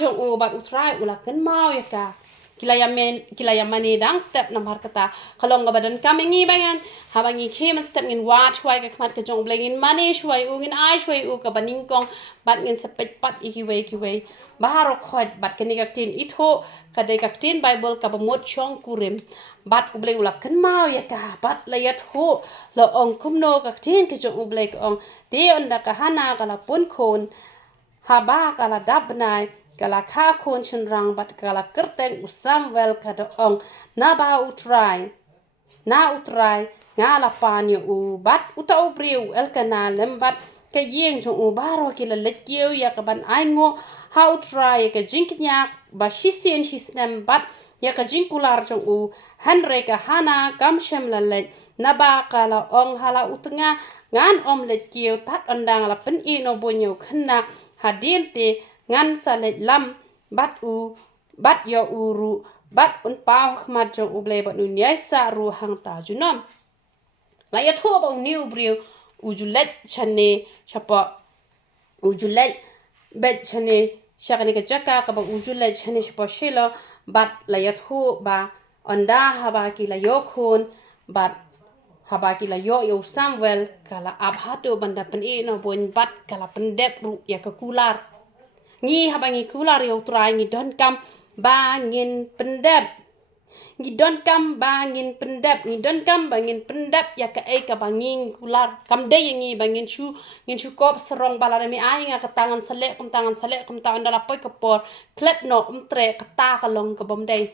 Jong u bat utray. Ula kan mau ya ka. Kilaya mani dang step nambar kata kalong gabadan kami ngi bangan habangi kemen step ngin wat shwai ka kmat ka jong blengin mani shwai u ngin ai shwai u ka baning kong bat ngin sepet pat ki wei baharo khot bat kani ka tin itho ka dei ka tin bible ka bamot chong kurim bat u bleng ulak kan mau ya ka bat la yat ho lo ong kumno ka tin ka jong u blek ong te onda ka hana ka la pun khon haba ka la dabnai kala kha khon chun rang bat kala kerteng usam wel kada ong na ba utrai nga la pan yo u bat uta u priu el kana lembat ka yeng chung u baro kila letkiu ya ka ban ai ngo how try ka jinknya ba shisien shisnem bat ya ka jinkular chung u hanre ka hana kam shem la let na ba kala ong hala utnga ngan om letkiu tat ondang la pen i no bonyo khna hadinte ngan salet lam bat yo uru bat un pa khmat jong uble bat nu nyai sa ru hang ta junom la ya tho ba new brew ujulet chane chapa ujulet bet chane shakane ka chaka ka ba ujulet chane chapa shilo bat la ya tho ba onda haba ki la yo khon bat haba ki la yo Samuel kala abhato banda pen e no bon bat kala pendep ru ya ka kular ngi habangi kular yo try ngi don kam ba ngin pendep ngidon kam bangin pendap ngidon kam bangin pendap ya ka ka bangin kular kam de ngi bangin shu kop serong bala mi ai nga tangan selek kum tangan dala poi kepor klet no tre kata kalong ke bom dei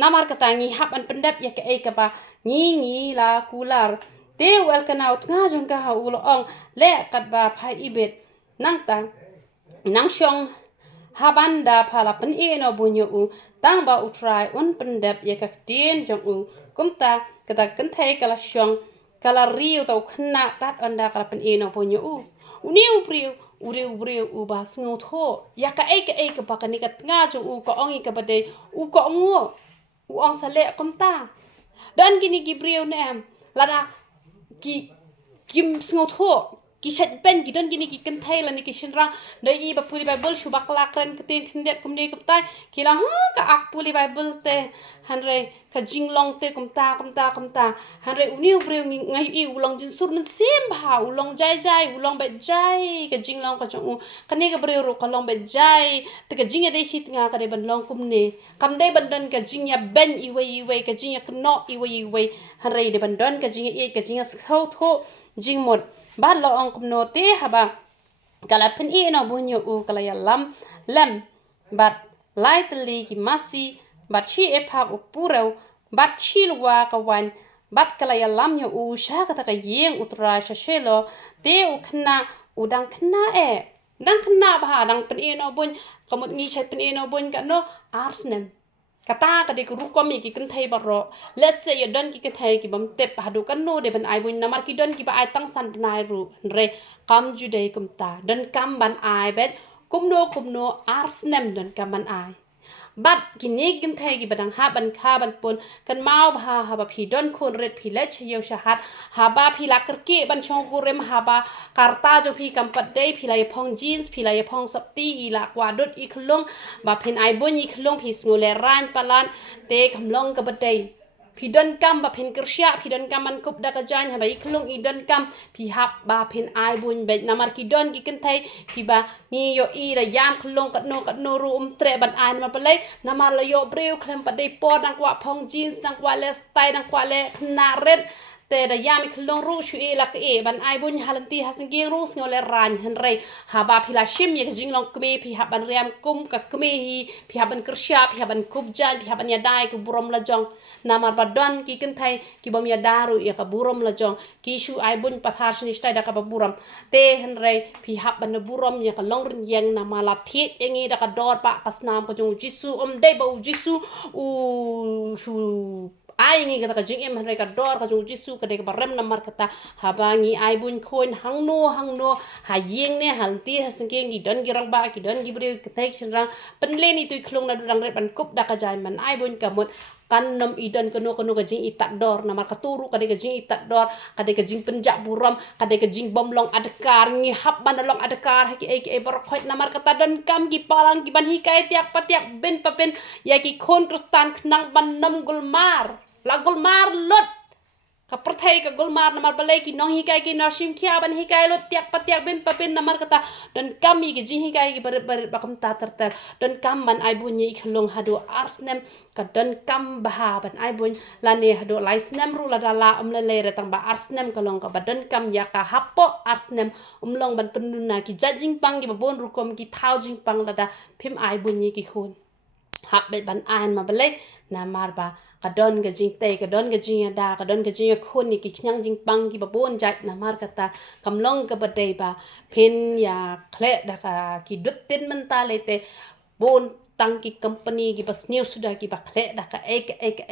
namar kata ngi hap an pendap ya ka ba ngi la kular te wel kana ut nga jong ka ha ulo ong le kat ba phai ibet nang tang nang shong habanda phala pen no bunyo u tang ba utrai un pendap ya ka tien jong u kumta kata kan thai kala shong kala riu tau khna tat anda kala pen no bunyo u uniu priu uriu u ba sngo tho ya ka ba ka ni ka nga jong u ko ongi ka bade u ko ngo u ong sale kumta dan gini gibriu nem lada ki kim sngo tho ki shat pen ki don gini ki kan thai la ni ki shinra dai I ba puri bible shu ba kala kran kten khndet kumne kumtai ki la ha ka ak puli bible te hanre ka jinglong te kumta hanre uni ubreu ngai I ulong jin sur man sem ba ulong jai ulong ba jai ka jinglong ka chung ka ne ka breu ro ka long ba jai te ka jinga dei shit nga ka de ban long kumne kam dei ban don ka jingya ben iwe ka jingya kno iwe hanre de ban don ka jingya tho jingmot ba lo ong kumno te haba kala pen no bunyo u kala ya lam bat lightly ki masi bat chi e phak u pureu bat chi lwa ka wan bat kala ya lam yo u sha ka ta ka yeng utra sha shelo te u khna u dang khna dang khna ba dang pen no bun kamut ngi chat pen no bun ka no arsnem kata ka de ru ko mi ki kan thai baro let's say you don ki kan thai ki bam tep hadu kan no de ban ai bun namar ki don ki ba ai tang san nai ru re kam ju de kum ta don kam ban ai bet kum no arsnem don kam ban ai bat kini kan thai ki badang ha ban kha ban pun kan mau ba ha ba phi don khun ret phi le cheu shahat ha ba phi la kar ki ban chong ku rem ha ba karta jo phi kam pat dei phi la phong jeans phi la phong sapti I la kwa dot I khlong ba phin ai bun I khlong phi ngole ran palan te khamlong ka bat dei phi don kam ba phin kersya phi don kam man kup da ka jan ha ba I khlong I don kam phi hap ba phin ai bun bet namar ki don ki kan thai ki ba ni yo I da yam khlong kat no ru tre ban ai ma palai namar la yo breu klem pa dei po dang kwa phong jeans dang kwa le style dang kwa le khna red te da yam khlong ru shu e la ka ban ai bun halanti hasen ge ru ngole ran hen rei ha ba phi la shim ye jing long kme phi ha ban riam kum ka kme hi phi ha ban kersya phi ha ban kup jan phi ha ban ya dai ku burom la jong namar ba don ki kan thai ki bom ya daru ya ka burom la jong ki shu ai bun pathar shni stai da ka ba burom te hen rei phi ha ban burom ya ka long rin yang na mala thi engi da ka dor pa kasnam ko jong jisu dei ba jisu u shu ai ngi kata jing em re ka dor ka jong jisu ka de ka rem namar kata habangi ai bun khoin hang no ha yeng ne hal ti ha sing ngi don gi rang ba ki don gi bre ka tek shin rang pen le ni tu khlong na rang re ban kup da ka jai man ai bun ka mot kan nom idon ka no ka jing itat dor namar ka turu ka de ka jing itat dor ka de ka jing penjak buram ka de ka jing bom long adkar ngi hap ban long adkar ha ki bar khoit namar kata dan kam gi palang gi ban hi kai tiak patiak ben papen ya ki khon kristan knang ban nam gulmar la gulmar lot ka perthai ka gulmar namar balai ki nong hikai ki narsim khia ban hikai lot tiak patiak ben papen namar kata dan kami ki jing hikai ki ber bakam ta ter dan kam ban ai bunyi khlong hado arsnem ka dan kam bah ban ai bun la ne hado laisnem ru la dala le re tang ba arsnem kalong ka badan kam ya ka hapo arsnem long ban penuna ki jajing pang ki babon rukom ki thau jing pang la da phim ai bunyi ki khun hap bet ban an ma balai namar ba kadon ga jing te kadon ga jing da kadon ga jing khun ni ki khyang jing pang ki babon jat namar kata kamlong ka badai ba phin ya khle da ka ki dut tin man ta le te bon tang ki company ki bas new sudah ki ba khle da ka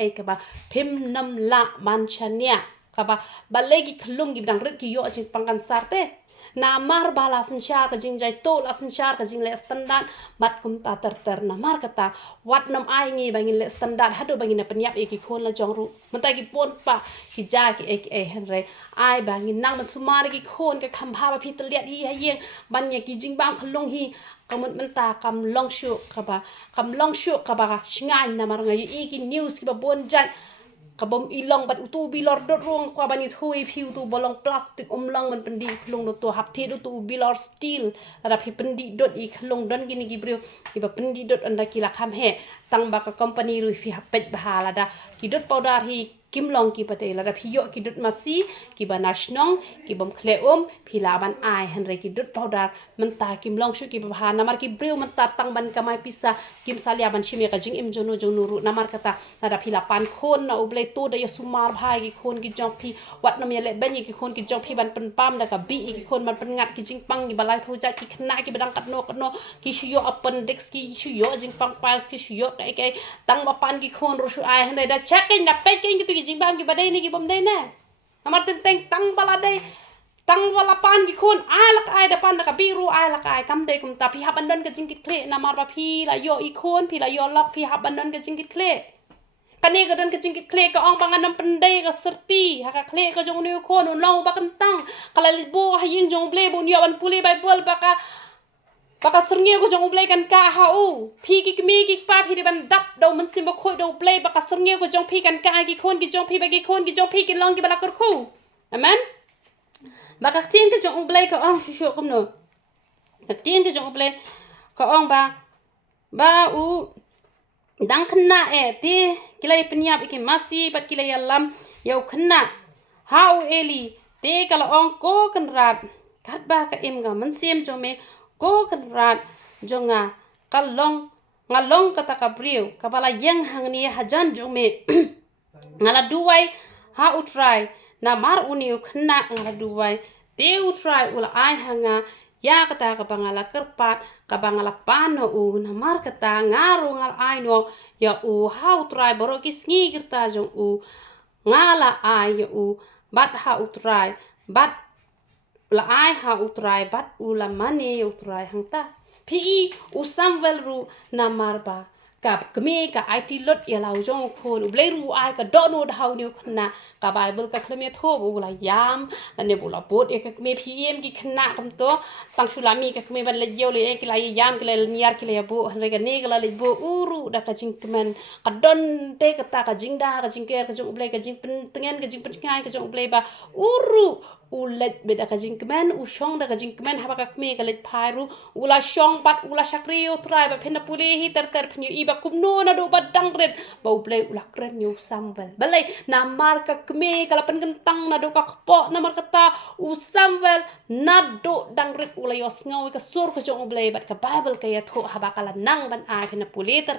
ek ba phim nam la man chania ka ba balai ki khlung ki dang ret ki yo jing pang kan sar te namar bala sensyar ka jing jai to la sensyar ka jing le standard bat kum ta ter namar kata wat nam ai ngi bangin le standard hadu bangin na penyap ki khon la jong ru mentai ki pon pa ki ja ki hen re ai bangin nang man sumar ki khon ka kham ba phi tliat hi ha yeng ban ye ki jing bang khlong hi kamut menta kam long shu ka ba shingai namar ngai ki news ki ba bon jan kabom ilong bat utu bilor dot ruang kwa bani thui phiu tu bolong plastic long man pendi khlong no to hap the tu bilor steel ada phi pendi dot I khlong don gini gibriu iba pendi dot anda kila kham he tang ba ka company ru phi hapet bahala da ki dot powder hi kim long ki pate la da phi yo ki dot masi ki ba nashnong ki bom khle phi la ban ai han re ki dot powder man ta kim long shu ki ba ha namar ki briu man ta tang ban kamai pisa kim salia ban shime ka jing im jono ru namar kata la da phi la pan khon na uble to da ya sumar bhai ki khon ki jong phi wat nam ya le ban ki khon ki jong phi ban pen pam da ka bi ki khon man pen ngat ki jing pang ki balai phuja ki khna ki badang kat no ki shu yo appendix ki shu yo jing pang piles ki shu yo kai tang ma pan ki khon ru shu ai han da check in na pe ki tu ki jing bam ki badai ni ki bom dai na namar teng tang bala dai tang wala pan ki khon ai lak ai da pan da ka biru ai lak ai kam dai kum ta phi haban don ka jing kit kle namar ba phi la yo I khon phi la yo lak phi haban don ka jing kit kle kani ka don ka jing kit kle ka ong bangan nam pendai ka serti ha ka kle ka jong ni khon un long ba kentang kala bo ha ying jong ble bu ni wan puli bible ba ka baka serngeu ko jong ublay kan ka ha u phi ki mi ki pa phi ban dap do man sim ba khoi do ublay baka serngeu ko jong phi kan ka ki khon ki jong phi ba ki khon ki jong phi ki long ki bala kor khu amen baka tin ki jong ublay ko ong shu kum no tin ki jong ublay ko ong ba u dang khna ti kilai penyap iki masih pat kilai lam yau khna ha u eli te kala ong ko kan rat kat ba ka im ga man sim jo me ko kan rat jonga kalong ngalong kata kabriu kabala yang hang ni hajan jong me ngala duai ha u try na mar uni u khna ngala duai te u try ula ai hanga ya kata ka bangala kerpat ka bangala pano u na mar kata ngaru ngal ai no ya u ha u try boro ki sngi girta jong u ngala ai ya u bat ha u try bat la ai ha utrai bat ula mane utrai hangta pi u samvel ru na marba kap kme ka IT lot ya lau jong khon u blai ru ai ka do no hau ni khna ka bible ka khleme tho bu la yam la ne bu la bot e ka kme pm ki khna kam to tang sulami ka kme ban le yo le ki la yam ki le niar ki le bu han re ka ne ka la le bu uru da ka jing kmen ka don te ka ta ka jing da ka jing ker ka jong blai ka jing pen tengen ka jing pen ngai ka jong blai ba uru ulet beda ka jing kmen u shong da ka jing kmen ha ba ka kme ka let phairu ula shong bat ula shakri u trai ba phena puli hi ter phnyu i ba kumno na do ba dang red ba u play ula kren new samvel balai na mar ka kme kala pen kentang na do ka kpo na mar kata u samvel na do dang red ula yo ngau ka sur ka jong blai bat ka bible ka ya tho ha ba kala nang ban ai phena puli ter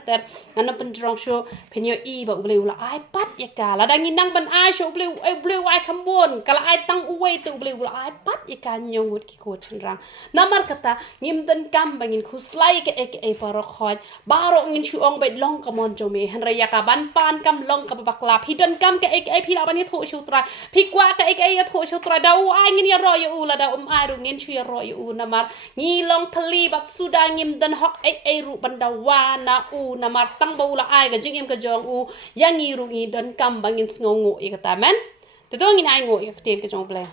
ngana pen drong sho phnyu i ba u blai ula ai pat ya kala dangi nang ban ai sho blai ai khambon kala ai tang u tu boleh ulah iPad ikan nyawut ki ko rang namar kata ngim dan kam bangin khuslai ke parok hoj barok ngin shuong bet long kamon jome han raya ka ban pan kam long ka bakla hidan kam ke phi la ban thu shu tra phi kwa ka ya thu shu tra dau ai ngin ya ro ya u la da ai ru ngin shu ya ro ya u namar ngi long thali bat suda ngim dan hok ru ban da wa na u namar tang ba ula ai ga jing im ka jong u yang ngi ru ngi dan kam bangin sngongo i kata men te dong in ai ngo i ka ten ka jong ble